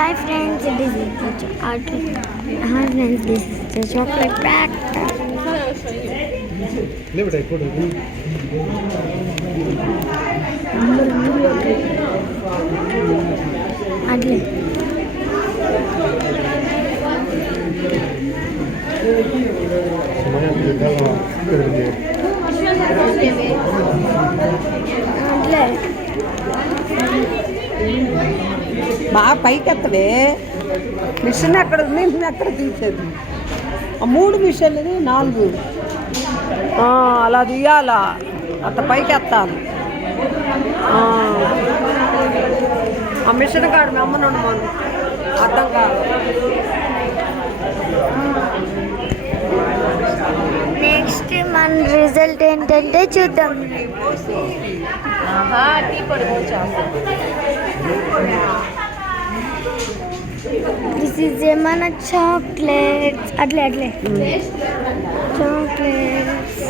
Hi friends, this is Hi friends, this is the chocolate bag. అట్లే అట్లే బాగా పైకి ఎత్తవే మిషన్ ఎక్కడ ఉంది మిషన్ ఎక్కడ తీసేది ఆ 3 మిషన్లు 4 అలా తీయాలా అంత పైకి ఎత్తాలి ఆ మిషన్ కాడు మీ అమ్మను మనం అర్థం కాదు. నెక్స్ట్ మన రిజల్ట్ ఏంటంటే చూద్దాం. దిస్ ఈజ్ మన చాక్లెట్స్ అట్లే చాక్లెట్స్.